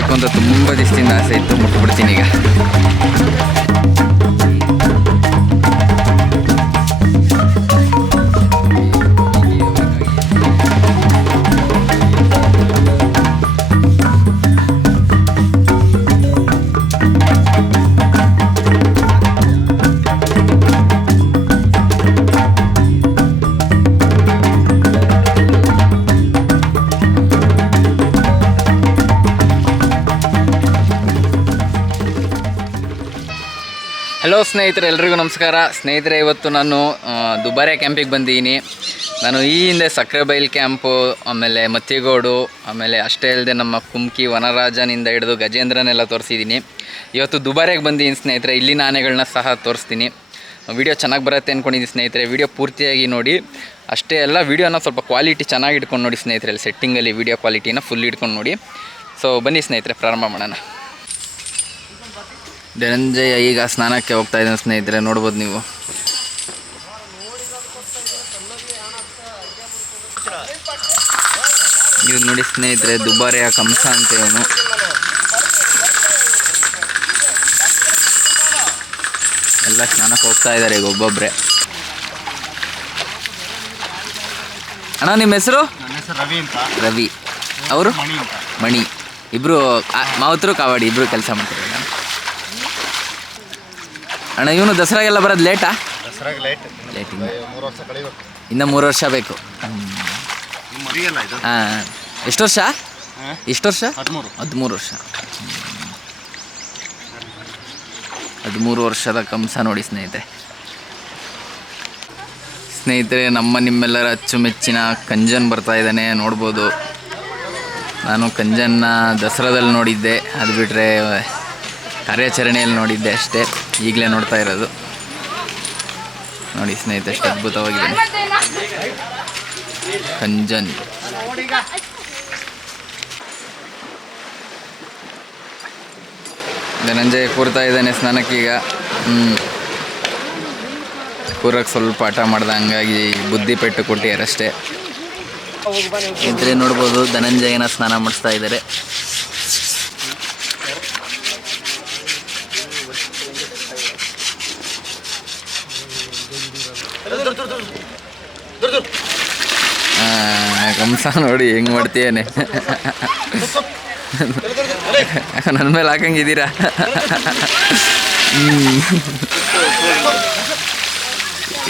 ಮುಟ್ಟಬೇಕು ಅಂತ ತುಂಬ ದಿವಸದಿಂದ ಆಸೆ ಇತ್ತು ಮುಟ್ಬಿಡ್ತೀನಿ ಈಗ. ಸ್ನೇಹಿತರೆ, ಎಲ್ರಿಗೂ ನಮಸ್ಕಾರ. ಸ್ನೇಹಿತರೆ, ಇವತ್ತು ನಾನು ದುಬಾರೆ ಕ್ಯಾಂಪಿಗೆ ಬಂದಿದ್ದೀನಿ ನಾನು ಈ ಹಿಂದೆ ಸಕ್ರೆಬೈಲ್ ಕ್ಯಾಂಪು, ಆಮೇಲೆ ಮತ್ತಿಗೋಡು, ಆಮೇಲೆ ಅಷ್ಟೇ ಅಲ್ಲದೆ ನಮ್ಮ ಕುಮ್ಕಿ ವನರಾಜನಿಂದ ಹಿಡಿದು ಗಜೇಂದ್ರನೆಲ್ಲ ತೋರಿಸಿದ್ದೀನಿ ಇವತ್ತು ದುಬಾರೆಗೆ ಬಂದಿದ್ದೀನಿ ಸ್ನೇಹಿತರೆ, ಇಲ್ಲಿ ಆನೆಗಳನ್ನ ಸಹ ತೋರಿಸ್ತೀನಿ. ವಿಡಿಯೋ ಚೆನ್ನಾಗಿ ಬರುತ್ತೆ ಅಂದ್ಕೊಂಡಿದ್ದೀನಿ ಸ್ನೇಹಿತರೆ, ವಿಡಿಯೋ ಪೂರ್ತಿಯಾಗಿ ನೋಡಿ. ಅಷ್ಟೇ ಎಲ್ಲ ವಿಡಿಯೋನ ಸ್ವಲ್ಪ ಕ್ವಾಲಿಟಿ ಚೆನ್ನಾಗಿ ಇಟ್ಕೊಂಡು ನೋಡಿ ಸ್ನೇಹಿತರೆ, ಅಲ್ಲಿ ಸೆಟ್ಟಿಂಗಲ್ಲಿ ವಿಡಿಯೋ ಕ್ವಾಲಿಟಿನ ಫುಲ್ ಇಟ್ಕೊಂಡು ನೋಡಿ. ಸೊ ಬನ್ನಿ ಸ್ನೇಹಿತರೆ, ಪ್ರಾರಂಭ ಮಾಡೋಣ. ಧನಂಜಯ ಈಗ ಸ್ನಾನಕ್ಕೆ ಹೋಗ್ತಾ ಇದ್ದಾನೆ ಸ್ನೇಹಿತರೆ ನೋಡ್ಬೋದು ನೀವು. ಇದು ನೋಡಿ ಸ್ನೇಹಿತರೆ ದುಬಾರಿಯ ಕಂಸ ಅಂತ ಏನು ಎಲ್ಲ ಸ್ನಾನಕ್ಕೆ ಹೋಗ್ತಾ ಇದ್ದಾರೆ ಈಗ ಒಬ್ಬೊಬ್ರೆ. ಅಣ್ಣ ನಿಮ್ಮ ಹೆಸರು? ರವಿ ಅಂತ. ರವಿ. ಅವರು? ಮಣಿ ಇಬ್ಬರು ಮಾವತರು ಕಾವಾಡಿ ಇಬ್ಬರು ಕೆಲಸ ಮಾಡ್ತಾರೆ ಅಣ್ಣ ಇವನು ದಸರಾಗೆಲ್ಲ ಬರೋದು ಲೇಟಾ? ದಸರಾಗೆ ಲೈಟ್ ಮೂರು ವರ್ಷ ಕಳಿಬೇಕು ಇನ್ನು ಮೂರು ವರ್ಷ ಬೇಕು. ನಿಮ್ಮ ಮರಿಯಲ್ಲ ಇದು? ಹಾಂ. ಎಷ್ಟು ವರ್ಷ? ಎಷ್ಟು ವರ್ಷ? ಹದಿಮೂರು. ಹದಿಮೂರು ವರ್ಷ. ಹದಿಮೂರು ವರ್ಷದ ಕಂಸ ನೋಡಿ ಸ್ನೇಹಿತರೆ. ಸ್ನೇಹಿತರೆ ನಮ್ಮ ನಿಮ್ಮೆಲ್ಲರ ಅಚ್ಚುಮೆಚ್ಚಿನ ಕಂಜನ್ ಬರ್ತಾ ಇದ್ದಾನೆ ನೋಡ್ಬೋದು. ನಾನು ಕಂಜನ್ನ ದಸರಾದಲ್ಲಿ ನೋಡಿದ್ದೆ. ಅದು ಬಿಟ್ಟರೆ ಕಾರ್ಯಾಚರಣೆಯಲ್ಲಿ ನೋಡಿದ್ದೆ ಅಷ್ಟೇ. ಈಗಲೇ ನೋಡ್ತಾ ಇರೋದು. ನೋಡಿ ಸ್ನೇಹಿತರೆ, ಎಷ್ಟು ಅದ್ಭುತವಾಗಿದೆ. ಕಂಜನ್. ಧನಂಜಯ ಕೂರ್ತಾ ಇದ್ದಾನೆ ಸ್ನಾನಕ್ಕೀಗ ಹ್ಞೂ ಕೂರಕ್ಕೆ ಸ್ವಲ್ಪ ಆಟ ಮಾಡ್ದ ಹಂಗಾಗಿ ಬುದ್ಧಿ ಪೆಟ್ಟು ಕೊಟ್ಟಿಯಾರಷ್ಟೇ ಇದ್ರೆ ನೋಡ್ಬೋದು ಧನಂಜಯನ ಸ್ನಾನ ಮಾಡಿಸ್ತಾ ಇದ್ದಾರೆ. ಕಂಸ ನೋಡಿ ಹೆಂಗ್ ಮಾಡ್ತೀಯೇನೆ. ನನ್ನ ಮೇಲೆ ಹಾಕಂಗಿದ್ದೀರಾ?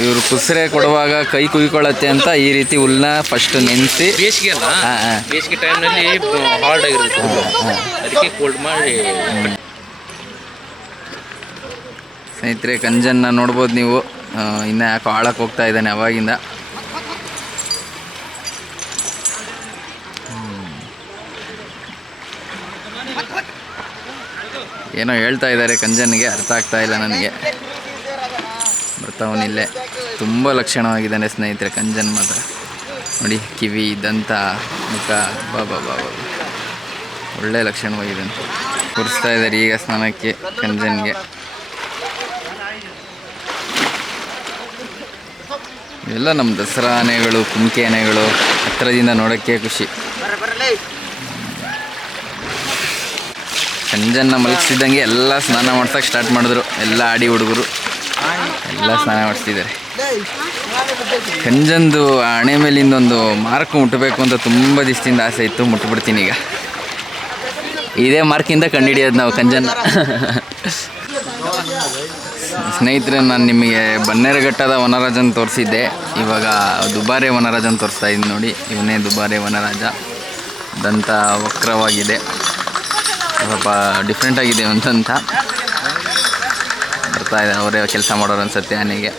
ಇವ್ರು ಕುಸ್ರೆ ಕೊಡುವಾಗ ಕೈ ಕುಯ್ಕೊಳ್ಳತ್ತೆ ಅಂತ ಈ ರೀತಿ ಹುಲ್ನ ಫಸ್ಟ್ ನೆನೆಸಿ. ಬೇಸಿಗೆ ಅಲ್ಲ? ಬೇಸಿಗೆ ಟೈಮ್ನಲ್ಲಿ ಹಾರ್ಡ್ ಆಗಿರುತ್ತೆ. ಅದಕ್ಕೆ ಕೋಲ್ಡ್ ಮಾಡಿ. ಸ್ನೇಹಿತರೆ ಕಂಜನ್ನ ನೋಡ್ಬೋದು ನೀವು. ಇನ್ನ ಯಾಕೋ ಆಳಕ್ಕೆ ಹೋಗ್ತಾ ಇದ್ದಾನೆ ಅವಾಗಿಂದ. ಏನೋ ಹೇಳ್ತಾ ಇದ್ದಾರೆ ಕಂಜನ್ಗೆ ಅರ್ಥ ಆಗ್ತಾ ಇಲ್ಲ ನನಗೆ. ಬರ್ತಾವನಿಲ್ಲೇ ತುಂಬ ಲಕ್ಷಣವಾಗಿದ್ದಾನೆ ಸ್ನೇಹಿತರೆ ಕಂಜನ್ ಮಾತ್ರ. ನೋಡಿ, ಕಿವಿ, ದಂತ, ಮುಖ ಬಾ ಬಾ ಬಾ ಬಾ. ಒಳ್ಳೆ ಲಕ್ಷಣವಾಗಿದ್ದಾನೆ. ಕುರಿಸ್ತಾ ಇದ್ದಾರೆ ಈಗ ಸ್ನಾನಕ್ಕೆ ಕಂಜನ್ಗೆ. ಇವೆಲ್ಲ ನಮ್ಮ ದಸರಾ ಆನೆಗಳು ಕುಮ್ಕಿ ಆನೆಗಳು ಹತ್ತಿರದಿಂದ ನೋಡೋಕ್ಕೆ ಖುಷಿ. ಸಂಜನ್ನ ಮಲಗಿಸಿದ್ದಂಗೆ ಎಲ್ಲ ಸ್ನಾನ ಮಾಡ್ಸಕ್ಕೆ ಸ್ಟಾರ್ಟ್ ಮಾಡಿದ್ರು. ಎಲ್ಲ ಆಡಿ ಹುಡುಗರು. ಎಲ್ಲ ಸ್ನಾನ ಮಾಡಿಸ್ತಿದ್ದಾರೆ. ಕಂಜಂದು ಆ ಹಣೆ ಮೇಲಿಂದ ಒಂದು ಮಾರ್ಕ್ ಮುಟ್ಟಬೇಕು ಅಂತ ತುಂಬ ದಿವಸದಿಂದ ಆಸೆ ಇತ್ತು ಮುಟ್ಬಿಡ್ತೀನಿ ಈಗ. ಇದೇ ಮಾರ್ಕಿಂದ ಕಂಡುಹಿಡಿಯೋದು ನಾವು ಕಂಜನ್ನ ಸ್ನೇಹಿತರೆ, ನಾನು ನಿಮಗೆ ಬನ್ನೇರಘಟ್ಟದ ವನರಾಜನ್ ತೋರಿಸಿದ್ದೆ. ಇವಾಗ ದುಬಾರೆ ವನರಾಜನ್ ತೋರಿಸ್ತಾ ಇದ್ದೀನಿ ನೋಡಿ. ಇವನೇ ದುಬಾರೆ ವನರಾಜ. ದಂತ ವಕ್ರವಾಗಿದೆ. ಸ್ವಲ್ಪ ಡಿಫ್ರೆಂಟ್ ಆಗಿದೆ ಒಂದಂತ. ಬರ್ತಾ ಇದೆ, ಅವರೇ ಕೆಲಸ ಮಾಡೋರು ಅನ್ಸುತ್ತೆ ನನಗೆ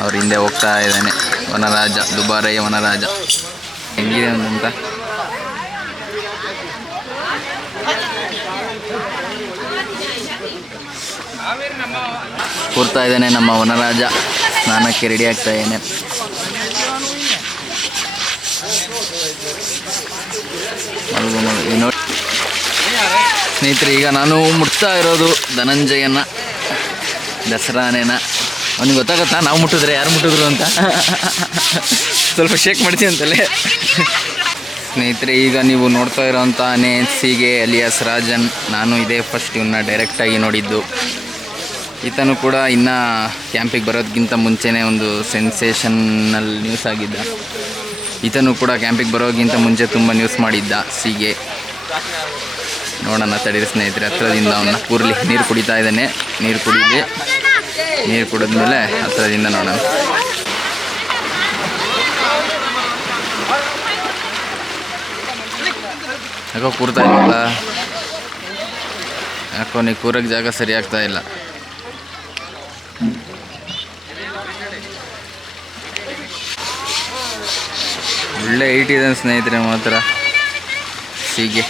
ಅವ್ರ ಹಿಂದೆ ಹೋಗ್ತಾ ಇದ್ದಾನೆ. ವನರಾಜ ದುಬಾರೆಯ ವನರಾಜ. ಹೆಂಗಿದೆ ಒಂದಂತ? ಕೂರ್ತಾ ಇದ್ದಾನೆ ನಮ್ಮ ವನರಾಜ. ಸ್ನಾನಕ್ಕೆ ರೆಡಿ ಆಗ್ತಾ ಇದ್ದಾನೆ. ಸ್ನೇಹಿತರೆ, ಈಗ ನಾನು ಮುಟ್ತಾ ಇರೋದು ಧನಂಜಯನ, ದಸರಾನೇನ. ಅವ್ನಿಗೆ ಗೊತ್ತಾಗತ್ತಾ? ನಾವು ಮುಟ್ಟಿದ್ರೆ ಯಾರು ಮುಟ್ಟಿದ್ರು ಅಂತ? ಸ್ವಲ್ಪ ಶೇಕ್ ಮಾಡ್ತೀವಿ ಅಂತಲೇ. ಸ್ನೇಹಿತರೆ, ಈಗ ನೀವು ನೋಡ್ತಾ ಆನೆ ಸಿಗೆ ಅಲಿಯಾಸ್ ರಾಜನ್. ನಾನು ಇದೇ ಫಸ್ಟ್ ಇವನ್ನ ಡೈರೆಕ್ಟಾಗಿ ನೋಡಿದ್ದು. ಈತನು ಕೂಡ ಇನ್ನು ಕ್ಯಾಂಪಿಗೆ ಬರೋದಕ್ಕಿಂತ ಮುಂಚೆನೇ ಒಂದು ಸೆನ್ಸೇಷನ್ನಲ್ ನ್ಯೂಸ್ ಆಗಿದ್ದ. ಈತನು ಕೂಡ ಕ್ಯಾಂಪಿಗೆ ಬರೋಕ್ಕಿಂತ ಮುಂಚೆ ತುಂಬ ನ್ಯೂಸ್ ಮಾಡಿದ್ದ ಸೀಗೆ. ನೋಡೋಣ ತಡೀರಿ ಸ್ನೇಹಿತರೆ, ಹತ್ರದಿಂದ ಅವನ್ನ ಕೂರ್ಲಿ. ನೀರು ಕುಡಿತಾ ಇದ್ದಾನೆ. ನೀರು ಕುಡೀಲಿ. ನೀರು ಕುಡಿದ್ಮೇಲೆ ಹತ್ರದಿಂದ ನೋಡೋಣ. ಯಾಕೋ ಕೂರ್ತಾ ಇಲ್ಲ ಯಾಕೋ ನೀ ಕೂರಕ್ಕೆ ಜಾಗ ಸರಿ ಆಗ್ತಾ ಇಲ್ಲ. ಒಳ್ಳೆ ಐಟ್ ಇದೆ ಸ್ನೇಹಿತರೆ ಮಾತ್ರ. ಹೀಗೆ,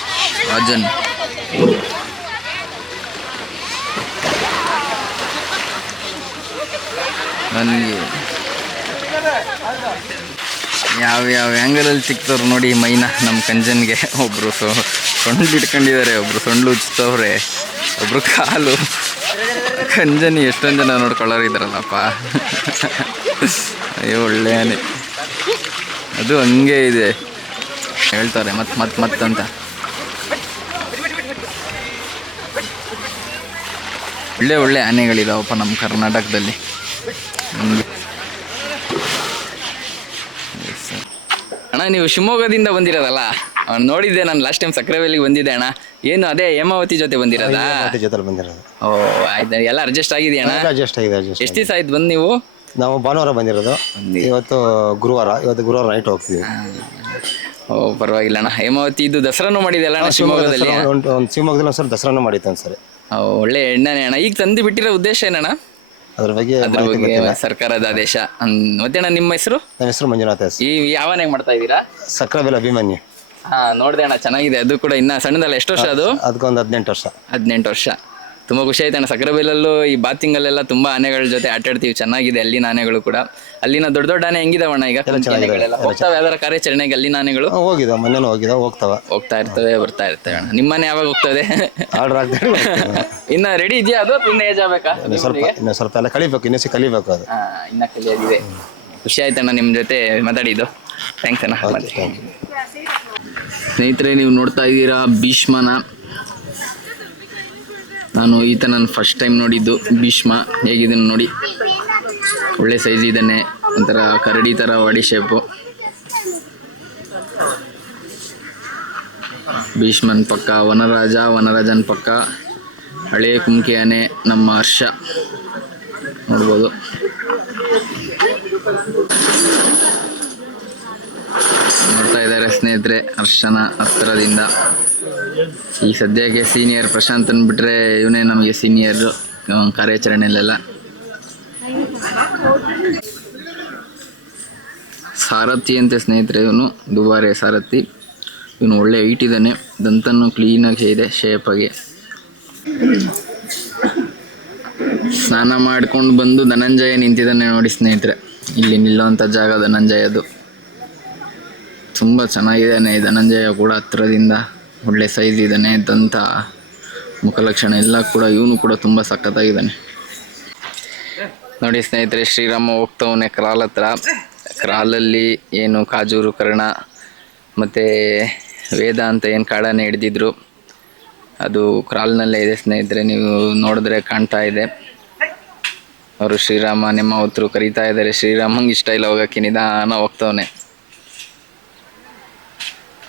ರಾಜನ್. ನನಗೆ ಯಾವ ಯಾವ ಆ್ಯಂಗಲಲ್ಲಿ ಸಿಕ್ತವ್ರು ನೋಡಿ ಮೈನ ನಮ್ಮ ಕಂಜನ್ಗೆ. ಒಬ್ಬರು ಸೊ, ಸೊಂಡ್ಲು ಇಟ್ಕೊಂಡಿದ್ದಾರೆ ಒಬ್ಬರು ಸೊಂಡ್ಲು ಉಚ್ತವ್ರೆ ಒಬ್ಬರು ಕಾಲು. ಕಂಜನಿ ಎಷ್ಟೊಂದು ಜನ ನೋಡ್ಕೊಳ್ಳೋರು ಇದ್ದಾರಲ್ಲಪ್ಪ ಅಯ್ಯೋ ಒಳ್ಳೆ ಆನೆ ಅದು ಹಂಗೆ ಇದೆ. ಹೇಳ್ತಾರೆ ಮತ್ತೆ ಮತ್ತೆ ಮತ್ತಂತ ಒಳ್ಳೆ ಒಳ್ಳೆ ಆನೆಗಳಿದಾವಪ್ಪ ನಮ್ಮ ಕರ್ನಾಟಕದಲ್ಲಿ. ಅಣ್ಣ ನೀವು ಶಿವಮೊಗ್ಗದಿಂದ ಬಂದಿರೋದಲ್ಲ? ಅವ್ನು ನೋಡಿದ್ದೆ ನಾನು ಲಾಸ್ಟ್ ಟೈಮ್ ಸಕ್ರೆವೆಲ್ಲಿಗೆ ಬಂದಿದ್ದೆ ಅಣ್ಣ. ಏನು ಅದೇ ಹೇಮಾವತಿ ಜೊತೆ ಬಂದಿರೋದಾ? ಜೊತೆ ಬಂದಿರೋದು. ಓ ಆಯ್ತು. ಎಲ್ಲ ಅಡ್ಜಸ್ಟ್ ಆಗಿದೆಯಾ ಅಣ್ಣ? ಅಡ್ಜಸ್ಟ್ ಆಗಿದೆ ಅಡ್ಜಸ್ಟ್ ಎಷ್ಟು ದಿವಸ ಆಯ್ತು ಬಂದು ನೀವು? ನಾವು ಭಾನುವಾರ ಬಂದಿರೋದು. ಇವತ್ತು ಗುರುವಾರ ಇವತ್ತು ಗುರುವಾರ ನೈಟ್ ಹೋಗ್ತೀವಿ. ಓ ಪರವಾಗಿಲ್ಲ ಅಣ್ಣ. ಹೇಮಾವತಿ ಇದು ದಸರಾನು ಮಾಡಿದೆಯಲ್ಲ ಅಣ್ಣ ಶಿವಮೊಗ್ಗದಲ್ಲಿ ಒಂದು ಒಂದು ಶಿವಮೊಗ್ಗದಲ್ಲಿ ಒಂದ್ಸಲ ದಸರಾನು ಮಾಡಿತ್ತು ಒಂದ್ಸರಿ. ಓ, ಒಳ್ಳೆ ಎಣ್ಣೆನೇ ಅಣ್ಣ. ಈಗ ತಂದು ಬಿಟ್ಟಿರೋ ಉದ್ದೇಶ ಏನಣ್ಣ? ಅದ್ರ ಬಗ್ಗೆ ಅದ್ರ ಮಾಹಿತಿ ಬಗ್ಗೆ ಗೊತ್ತಿಲ್ಲ. ಸರ್ಕಾರದ ಆದೇಶ. ಹ್ಮ್. ಮತ್ತೆ ಅಣ್ಣ ನಿಮ್ಮ ಹೆಸರು? ನನ್ನ ಹೆಸರು ಮಂಜುನಾಥ್ ಎಸ್. ಈ ಯಾವನಾಗ ಮಾಡ್ತಾ ಇದ್ದೀರಾ? ಸಕ್ರಬೆಲ್ ಅಭಿಮನ್ಯು. ಹಾ ನೋಡ್ದೆ ಅಣ್ಣ ಚೆನ್ನಾಗಿದೆ. ಅದು ಕೂಡ ಇನ್ನ ಸಣ್ಣದಲ್ಲ ಎಷ್ಟು ವರ್ಷ ಅದು ಅದಕ್ಕೊಂದು ಹದಿನೆಂಟು ವರ್ಷ. ಹದಿನೆಂಟು ವರ್ಷ. ತುಂಬ ಖುಷಿ ಆಯ್ತು ಅಣ್ಣ ಸಕ್ರೆಬೈಲಲ್ಲೂ ಈ ಬಾತಿಂಗಲ್ಲೆಲ್ಲ ತುಂಬಾ ಆನೆಗಳ ಜೊತೆ ಆಟ ಆಡ್ತೀವಿ ಚೆನ್ನಾಗಿದೆ ಅಲ್ಲಿನ ಆನೆಗಳು ಕೂಡ. ಅಲ್ಲಿನ ದೊಡ್ಡ ದೊಡ್ಡ ಆನೆ ಹೆಂಗಿದಾವಣ್ಣ ಈಗ? ಆನೆಗಳೆಲ್ಲ ಹೋಗ್ತಾವೆ ಯಾವ್ದಾರ ಕಾರ್ಯಾಚರಣೆಗೆ ಅಲ್ಲಿನ ಆನೆಗಳು ಹೋಗಿದ ಮನೇಲಿ ಹೋಗಿದ ಹೋಗ್ತಾವ. ಹೋಗ್ತಾ ಇರ್ತವೆ ಬರ್ತಾ ಇರ್ತವೆ ಅಣ್ಣ. ನಿಮ್ಮನೆ ಯಾವಾಗ ಹೋಗ್ತದೆ? ಆರ್ಡರ್ ಆಗ್ತಾರೆ ಇನ್ನ ರೆಡಿ ಇದೆಯಾ ಅದು ಇನ್ನ ಏಜ್ ಆಗ್ಬೇಕಾ ಇನ್ನು ಸ್ವಲ್ಪ ಇನ್ನು ಸ್ವಲ್ಪ ಎಲ್ಲ ಕಲಿಬೇಕು ಇನ್ನೂ ಸಿ ಕಲಿಬೇಕು ಅದು. ಹಾ ಇನ್ನ ಕಲಿಯಾಗಿದೆ ಖುಷಿ ಆಯ್ತಣ್ಣ ನಿಮ್ಮ ಜೊತೆ ಮಾತಾಡಿದ್ದು. ಥ್ಯಾಂಕ್ಸ್ ಅಣ್ಣ. ಮತ್ತೆ ಸ್ನೇಹಿತರೆ ನೀವು ನೋಡ್ತಾ ಇದ್ದೀರಾ ಭೀಷ್ಮನ ನಾನು ಈತ ನಾನು ಫಸ್ಟ್ ಟೈಮ್ ನೋಡಿದ್ದು ಭೀಷ್ಮ. ಹೇಗಿದ್ದಾನೆ ನೋಡಿ. ಒಳ್ಳೆ ಸೈಜ್ ಇದ್ದಾನೆ. ಒಂಥರ ಕರಡಿ ಥರ ಬಾಡಿ ಶೇಪು ಭೀಷ್ಮನ್ ಪಕ್ಕ, ವನರಾಜ, ವನರಾಜನ್ ಪಕ್ಕ ಹಳೆಯ ಕುಮ್ಕಿ ಆನೆ ನಮ್ಮ ಹರ್ಷ. ನೋಡ್ಬೋದು. ನೋಡ್ತಾ ಇದ್ದಾರೆ ಸ್ನೇಹಿತರೆ ಹರ್ಷನ ಹತ್ತಿರದಿಂದ. ಈ ಸದ್ಯಕ್ಕೆ ಸೀನಿಯರ್ ಪ್ರಶಾಂತ್ ಅಂದ್ಬಿಟ್ರೆ ಇವನೇ ನಮಗೆ ಸೀನಿಯರ್ ಕಾರ್ಯಾಚರಣೆಯಲ್ಲೆಲ್ಲ. ಸಾರಥಿ ಅಂತ ಸ್ನೇಹಿತರೆ ಇವನು, ದುಬಾರೆ ಸಾರಥಿ. ಇವನು ಒಳ್ಳೆ ಹೈಟ್ ಇದ್ದಾನೆ, ದಂತನ್ನು ಕ್ಲೀನಾಗಿ ಇದೆ ಶೇಪಾಗಿ ಸ್ನಾನ ಮಾಡ್ಕೊಂಡು ಬಂದು ಧನಂಜಯ ನಿಂತಿದ್ದಾನೆ ನೋಡಿ ಸ್ನೇಹಿತರೆ. ಇಲ್ಲಿ ನಿಲ್ಲುವಂಥ ಜಾಗ ಧನಂಜಯದು. ತುಂಬ ಚೆನ್ನಾಗಿದ್ದಾನೆ ಧನಂಜಯ ಕೂಡ ಹತ್ರದಿಂದ. ಒಳ್ಳೆ ಸೈಜ್ ಇದ್ದಾನೆ, ದಂತ ಮುಖಲಕ್ಷಣ ಎಲ್ಲ ಕೂಡ ಇವನು ಕೂಡ ತುಂಬ ಸಖತ್ತಾಗಿದ್ದಾನೆ. ನೋಡಿ ಸ್ನೇಹಿತರೆ, ಶ್ರೀರಾಮ ಹೋಗ್ತವನೆ ಕ್ರಾಲ್ ಹತ್ರ. ಕ್ರಾಲಲ್ಲಿ ಏನು ಕಾಜೂರು ಕರ್ಣ, ಮತ್ತು ವೇದ ಅಂತ ಏನು ಕಾಡನ್ನು ಹಿಡಿದಿದ್ರು. ಅದು ಕ್ರಾಲ್ನಲ್ಲೇ ಇದೆ ಸ್ನೇಹಿತರೆ, ನೀವು ನೋಡಿದ್ರೆ ಕಾಣ್ತಾ ಇದೆ. ಅವರು ಶ್ರೀರಾಮ, ನಿಮ್ಮ ಹೊತ್ತರು ಕರೀತಾ ಇದ್ದಾರೆ. ಶ್ರೀರಾಮಂಗೆ ಇಷ್ಟ ಇಲ್ಲ ಹೋಗೋಕ್ಕೆ, ನಿಧಾನ ಹೋಗ್ತವನೆ.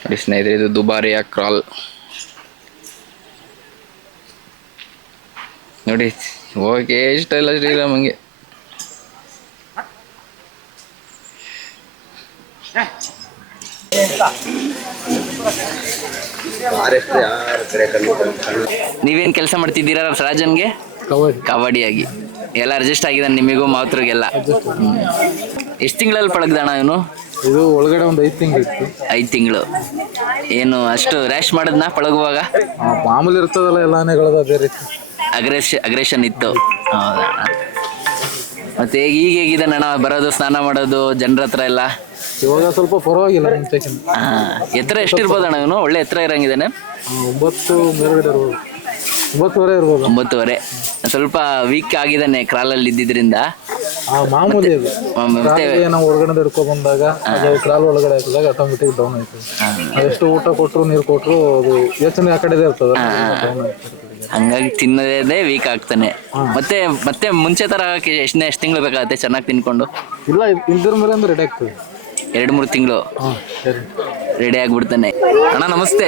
ನೋಡಿ ಸ್ನೇಹಿತರೆ ಇದು ದುಬಾರಿಯ ಕ್ರಾಲ್. ನೋಡಿ ಓಕೆ ಇಷ್ಟ ಇಲ್ಲ ಶ್ರೀರಾಮಂಗೆ ನೀವೇನ್ ಕೆಲಸ ಮಾಡ್ತಿದ್ದೀರಾ ರಾಜನ್ಗೆ? ಕಬಡ್ಡಿಯಾಗಿ. ಎಲ್ಲ ಅಡ್ಜಸ್ಟ್ ಆಗಿದ್ದಾನೆ ನಿಮಗೂ ಮಾತೃಗೆಲ್ಲ. ಎಷ್ಟು ತಿಂಗಳಲ್ಲಿ ಪಳಗ್ದಣ್ಣ ಇವನು? ಇದು ಒಳಗಡೆ ಒಂದು ಐದು ತಿಂಗಳು ಇತ್ತು. ಐದು ತಿಂಗಳು. ಏನು ಅಷ್ಟು ರ್ಯಾಶ್ ಮಾಡಿದ್ನ ಪಳಗುವಾಗ? ಆ, ಮಾಮೂಲಿ ಇರ್ತದಲ್ಲ ಎಲ್ಲ ಆನೆಗಳದ ಅದೇ ರೀತಿ. ಅಗ್ರೆಷನ್ ಇತ್ತು. ಹೌದಾ? ಮತ್ತೆ ಈಗ ಈಗ ಹೇಗಿದೆ ಅಣ್ಣ ಬರೋದು ಸ್ನಾನ ಮಾಡೋದು ಜನರ ಹತ್ರ ಎಲ್ಲ? ಇವಾಗ ಸ್ವಲ್ಪ ಪರವಾಗಿಲ್ಲ ಮುಂಚೆಕಿಂತ ಹಾ. ಎತ್ತರ ಎಷ್ಟಿರ್ಬೋದಣ್ಣ ಇವನು? ಒಳ್ಳೆ ಎತ್ತರ ಇರಂಗಿದ್ದಾನೆ ಆ, ಒಂಬತ್ತು ಮೇಲ್ಗಡೆ ಇರ್ಬೋದು. ಒಂಬತ್ತುವರೆ ಇರ್ಬೋದು. ಒಂಬತ್ತುವರೆ. ಸ್ವಲ್ಪ ವೀಕ್ ಆಗಿದ್ದಾನೆ ಕ್ರಾಲಲ್ಲಿ ಇದ್ದಿದ್ರಿಂದ. ಆ ಮಾಮೂಲಿ ಅದು ನಾವು ಹೊರಗಡೆ ಹಿಡ್ಕೊ ಬಂದಾಗ ಅದು ಕ್ರಾಲ್ ಒಳಗಡೆ ಹಾಕಿದಾಗ ಆಟೋಮೆಟಿಕ್ ಡೌನ್ ಆಯ್ತದೆ. ಎಷ್ಟು ಊಟ ಕೊಟ್ರು ನೀರು ಕೊಟ್ರು ಅದು ಯೋಚನೆ ಆ ಕಡೆದೇ ಇರ್ತದೆ. ಡೌನ್ ಹಂಗಾಗಿ ತಿನ್ನದೇ ವೀಕ್ ಆಗ್ತಾನೆ. ಮತ್ತೆ ಮತ್ತೆ ಮುಂಚೆ ತರ ಎಷ್ಟನೇ ಎಷ್ಟು ತಿಂಗಳು ಬೇಕಾಗುತ್ತೆ ಚೆನ್ನಾಗಿ ತಿನ್ಕೊಂಡು? ಇಲ್ಲ ಇದ್ರ ಮೇಲೆ ಅಂದ್ರೆ ರೆಡಿ ಆಗ್ತದೆ. ಎರಡು ಮೂರು ತಿಂಗಳು? ರೆಡಿ ಆಗ್ಬಿಡ್ತಾನೆ. ಅಣ್ಣ ನಮಸ್ತೆ.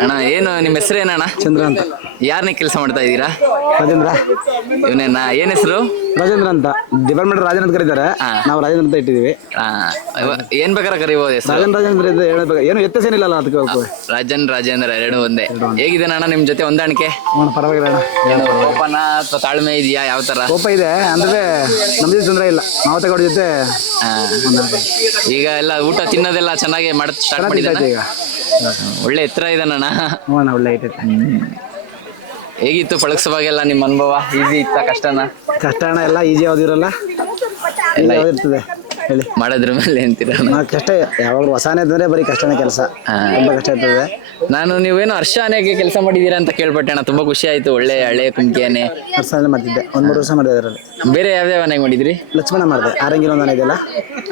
ಅಣ್ಣ ಏನು ನಿಮ್ಮ ಹೆಸರು ಏನಣ್ಣ ಚಂದ್ರ ಅಂತ. ಯಾರನ್ನೇ ಕೆಲಸ ಮಾಡ್ತಾ ಇದ್ದೀರಾ? ರಾಜೇಂದ್ರ. ಇವನೇನ? ಏನ್ ಹೆಸರು? ರಾಜೇಂದ್ರ ಅಂತ. ಡಿಪಾರ್ಟ್ಮೆಂಟ್ ರಾಜೇಂದ್ರ ಅಂತ ಕರೀತಾರೆ. ನಾವು ರಾಜೇಂದ್ರ ಅಂತ ಇಟ್ಟಿದೀವಿ. ಆ, ಇವ- ಏನ್ ಬೇಕಾದ್ರೆ ಕರಿಬೋದು ಹೆಸರು? ರಾಜೇಂದ್ರ ರಾಜೇಂದ್ರ ಹೇಳ್ಬೇಕು. ಏನು ವ್ಯತ್ಯಾಸ ಏನಿಲ್ಲ ಅದಕ್ಕೆ ರಾಜನ್ ರಾಜೇಂದ್ರ ಎರಡು ಒಂದೇ. ಹೇಗಿದೆ ಅಣ್ಣ ನಿಮ್ ಜೊತೆ ಹೊಂದಾಣಿಕೆ ಪರವಾಗಿಲ್ಲ ಅಣ್ಣ. ಏನು ಕೋಪನ ಅಥವಾ ತಾಳ್ಮೆ ಇದೆಯಾ? ಯಾವ ತರ? ಕೋಪ ಇದೆ ಅಂದ್ರೆ ನಮ್ದು ಜೊತೆ ತೊಂದರೆ ಇಲ್ಲ. ತಗೊಂಡ ಜೊತೆ ಆ, ಈಗ ಎಲ್ಲ ಊಟ ತಿನ್ನೋದೆಲ್ಲ ಚೆನ್ನಾಗಿ ಮಾಡ್ ಸ್ಟಾರ್ಟ್ ಮಾಡಿದ್ದಾನೆ? ಈಗ. ಒಳ್ಳೆ ಎತ್ತರ ಇದೆ ಹ್ಞೂ ಅಣ್ಣ ಒಳ್ಳೆ ಐತೈತೆ ಹೇಗಿತ್ತು ಪಳಗಿಸುವಾಗೆಲ್ಲ ನಿಮ್ಮ ಅನುಭವ? ಈಸಿ ಇತ್ತ ಕಷ್ಟನ? ಕಷ್ಟ ಎಲ್ಲ ಈಜಿ ಯಾವ್ದಿರಲ್ಲ? ಎಲ್ಲ ಯಾವ್ದಿರ್ತದೆ ಇರ್ತದೆ. ಹೇಳಿ. ಮಾಡೋದ್ರ ಮೇಲೆ ಅಂತೀರ? ಕಷ್ಟ ಯಾವಾಗಲೂ ಹೊಸಾನೇ ಇದ್ದರೆ ಬರೀ ಕಷ್ಟನೇ ಕೆಲಸ. ತುಂಬಾ ಕಷ್ಟ ಇರ್ತದೆ. ನಾನು ನೀವೇನು ಹರ್ಷ ಆನೆಗೆ ಕೆಲಸ ಮಾಡಿದ್ದೀರಾ ಅಂತ ಕೇಳ್ಪಟ್ಟೆ ಅಣ್ಣ. ತುಂಬಾ ಖುಷಿ ಆಯ್ತು. ಒಳ್ಳೆ ಹಳೆ ಕುಂಕಿಯಾನೆ ವರ್ಷದಲ್ಲಿ ಮಾಡ್ತಿದ್ದೆ. ಒಂದು ಮೂರು ವರ್ಷ ಮಾಡಿದೆ ಅದರಲ್ಲಿ. ಬೇರೆ ಯಾವ್ಯಾವ ಆನೆಗೆ ಮಾಡಿದ್ರಿ? ಲಕ್ಷ್ಮಣ ಮಾಡಿದೆ. ಆರಂಗಿಲ್ ಒಂದು ಇದೆಯಲ್ಲ?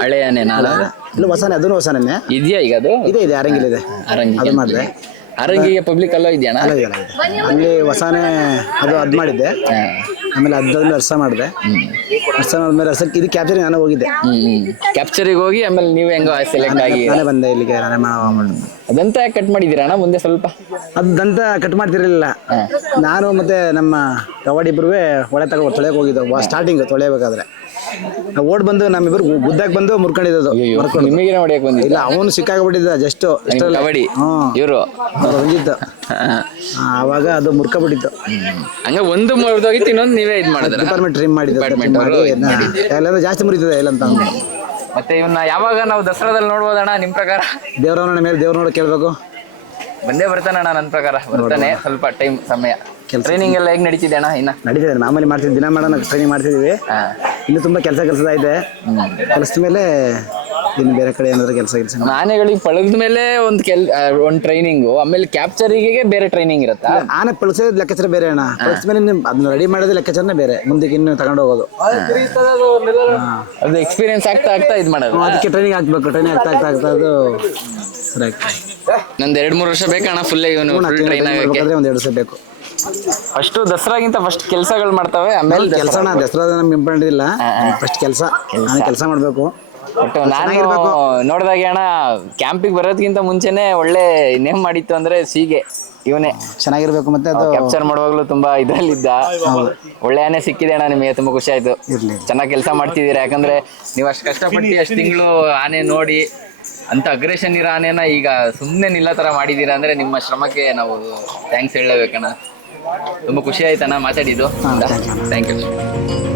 ಹಳೆ ಆನೆ ನಾನು ಇಲ್ಲ. ಹೊಸಾನೆ ಅದನ್ನು ಹೊಸಾನೆ ಇದೆಯಾ ಈಗ ಅದು? ಇದೆ ಇದೆ ಆರಂಗಿಲ್ ಇದೆ. ಆರಂಗಿಲ್. ಮಾಡಿದೆ. ಅರಂಗಿಗೆ ಪಬ್ಲಿಕ್ ಅಲ್ಲೋ ಇದೆಯಣ್ಣ? ಅಲ್ಲ ಇದೆಯಲ್ಲ ಇದೆ. ಅಲ್ಲಿ ಹೊಸಾನೆ ಅದು ಅದ್ ಮಾಡಿದ್ದೆ. ಆಮೇಲೆ ಅದಾದ್ಮೇಲೆ ಅರ್ಸ ಮಾಡಿದೆ. ಅರ್ಸ ಮಾಡಿದ್ಮೇಲೆ ಅರ್ಸ ಇದು ಕ್ಯಾಪ್ಚರ್ ನಾನು ಹೋಗಿದ್ದೆ. ಹ್ಮ್ ಕ್ಯಾಪ್ಚರಿಗೆ ಹೋಗಿ ಆಮೇಲೆ ನೀವು ಹೆಂಗೋ ಸೆಲೆಕ್ಟ್ ಆಗಿ ನಾನೇ ಬಂದೆ ಇಲ್ಲಿಗೆ ನಾನೇ ಮಾಡಿ ಅದಂತ ಕಟ್ ಮಾಡಿದ್ದೀರಾ ಅಣ್ಣ ಮುಂದೆ ಸ್ವಲ್ಪ? ಅದು ದಂತ ಕಟ್ ಮಾಡ್ತಿರಲಿಲ್ಲ. ನಾನು ಮತ್ತೆ ನಮ್ಮ ಕವಾಡಿ ಇಬ್ಬರುವೆ ಒಳೆ ತಗೊಂಡು ತೊಳೆಯಕ್ಕೆ ಹೋಗಿದ್ದೆವು. ಸ್ಟಾರ್ಟಿಂಗ್ ತೊಳೆಯಬೇಕಾದ್ರೆ. ಓಡ್ ಬಂದು ನಮ್ಮಿಬ್ರು ಗುದ್ದಾಕ್ ಬಂದು ಮುರ್ಕೊಂಡಿದ್ದು ಮರ್ಕೊಂಡು. ನಿಮಗೆ ಬಂದಿಲ್ಲ ಇಲ್ಲ ಅವನು ಸಿಕ್ಕಾಗ್ಬಿಟ್ಟಿದ್ದ ಜಸ್ಟ್ ಕಬಡ್ಡಿ? ಹ್ಮ್. ಇವರು? ಬಂದಿದ್ದು ಅವಾಗ ಅದು ಮುರ್ಕೊಬಿಟ್ಟಿತ್ತು ಹಂಗ ಒಂದು ಮುರಿದೋಗಿತ್ತು ಇನ್ನೊಂದು ನೀವೇ ಇದು ಮಾಡಿದ್ರೆ? ಡಿಪಾರ್ಟ್ಮೆಂಟ್ ಟ್ರಿಮ್ ಮಾಡಿದ್ದು. Department ಮಾಡಿ ಅವ್ರು ಎಲ್ಲ- ಎಲ್ಲಾದ್ರೂ ಜಾಸ್ತಿ ಮುರಿತದೆ ಇಲ್ಲ ಅಂತ ಅಂದ್ರು. ಮತ್ತೆ ಇವನ್ನ ಯಾವಾಗ ನಾವು ದಸರಾದಲ್ಲಿ ನೋಡ್ಬೋದಣ್ಣ ನಿಮ್ ಪ್ರಕಾರ? ದೇವ್ರ ಮೇಲೆ ದೇವ್ರ ನೋಡಿ ಕೇಳ್ಬೇಕು. ಬಂದೇ ಬರ್ತಾನಣ್ಣ ನನ್ನ ಪ್ರಕಾರ. ಬರ್ತಾನೆ ಸ್ವಲ್ಪ ಟೈಮ್ ಸಮಯ. ಟ್ರೈನಿಂಗ್ ಎಲ್ಲ ಹೇಗ್ ನಡೀತಿದೆ ಅಣ್ಣ ಇನ್ನ ನಡೀತಿದೆ ಮಾಮೂಲಿ ಮಾಡ್ತಿದ್ವಿ. ದಿನ ಮಾಡೋಣ ಟ್ರೈನಿಂಗ್ ಮಾಡ್ತಿದೀವಿ. ಇನ್ನು ತುಂಬಾ ಕೆಲಸ ಕೆಲಸ ಇದೆ ಕೆಲಸದ ಮೇಲೆ ಇನ್ನು ಬೇರೆ ಕಡೆ ಏನಾದ್ರು ಕೆಲಸ ಕೆಲಸ ಆನೆಗಳಿಗೆ ಪಳಗದ ಮೇಲೆ ಒಂದು ಕೆಲ್ ಒಂದು ಟ್ರೈನಿಂಗು ಆಮೇಲೆ ಕ್ಯಾಪ್ಚರಿಗೆ ಬೇರೆ ಟ್ರೈನಿಂಗ್ ಇರುತ್ತಾ? ಆನೆ ಪಳಸೋದ್ ಲೆಕ್ಕಾಚಾರ ಬೇರೆ ಅಣ್ಣ. ಪಳಿಸಿದ ಮೇಲೆ ನೀವು ಅದನ್ನ ರೆಡಿ ಮಾಡೋದು ಲೆಕ್ಕಾಚಾರನೇ ಬೇರೆ. ಮುಂದಕ್ಕೆ ಇನ್ನು ತಗೊಂಡು ಹೋಗೋದು. ಅದು ಎಕ್ಸ್ಪೀರಿಯನ್ಸ್ ಆಗ್ತಾ ಆಗ್ತಾ ಇದು ಮಾಡೋದು. ಅದಕ್ಕೆ ಟ್ರೈನಿಂಗ್ ಹಾಕ್ಬೇಕು ಟ್ರೈನಿಂಗ್ ಆಗ್ತಾ ಆಗ್ತಾ ಆಗ್ತಾ ಅದು ಸರಿ ನಂದು ಎರಡ್ ಮೂರು ವರ್ಷ ಬೇಕಣ್ಣ ಫುಲ್ ಇವನು ಫುಲ್ ಟ್ರೈನ್ ಆಗಕ್ಕೆ. ಒಂದು ಎರಡು ವರ್ಷ ಬೇಕು. ಫಸ್ಟ್ ದಸರಾಗಿಂತ ಫಸ್ಟ್ ಕೆಲಸಗಳು ಮಾಡ್ತಾವೆ ಆಮೇಲೆ ಕೆಲಸ ಅಣ್ಣ ದಸರಾ. ನಮ್ಗೆ ಇಂಪಾರ್ಟೆಂಟ್ ಇಲ್ಲ. ಫಸ್ಟ್ ಕೆಲಸ ನಾನು ಕೆಲಸ ಮಾಡಬೇಕು. ಒಟ್ಟು ನಾನು ನೋಡಿದಾಗ ಅಣ್ಣ ಕ್ಯಾಂಪಿಗೆ ಬರೋದಕ್ಕಿಂತ ಮುಂಚೆನೆ ಒಳ್ಳೆ ನೇಮ್ ಮಾಡಿತ್ತು ಅಂದ್ರೆ ಸೀಗೆ ಇವನೇ. ಚೆನ್ನಾಗಿರ್ಬೇಕು ಮತ್ತೆ ಅದು ಕ್ಯಾಪ್ಚರ್ ಮಾಡುವಾಗಲೂ ತುಂಬಾ ಇದ್ರಲ್ಲಿದ್ದ ಒಳ್ಳೆ ಆನೆ ಸಿಕ್ಕಿದೆ ಅಣ್ಣ ನಿಮಗೆ ತುಂಬಾ ಖುಷಿ ಆಯ್ತು. ಚೆನ್ನಾಗಿ ಕೆಲಸ ಮಾಡ್ತಿದ್ದೀರಾ? ಯಾಕಂದ್ರೆ ನೀವು ಅಷ್ಟು ಕಷ್ಟಪಟ್ಟು ಅಷ್ಟು ತಿಂಗಳು ಆನೆ ನೋಡಿ ಅಂತ ಅಗ್ರೆಷನ್ ಇರೋ ಆನೆನ ಈಗ ಸುಮ್ಮನೆ ನಿಲ್ಲ ತರ ಮಾಡಿದ್ದೀರಾ ಅಂದ್ರೆ ನಿಮ್ಮ ಶ್ರಮಕ್ಕೆ ನಾವು ಥ್ಯಾಂಕ್ಸ್ ಹೇಳಬೇಕಣ್ಣ ತುಂಬಾ ಖುಷಿ ಆಯ್ತಣ್ಣ ಮಾತಾಡಿದ್ದು. Thank you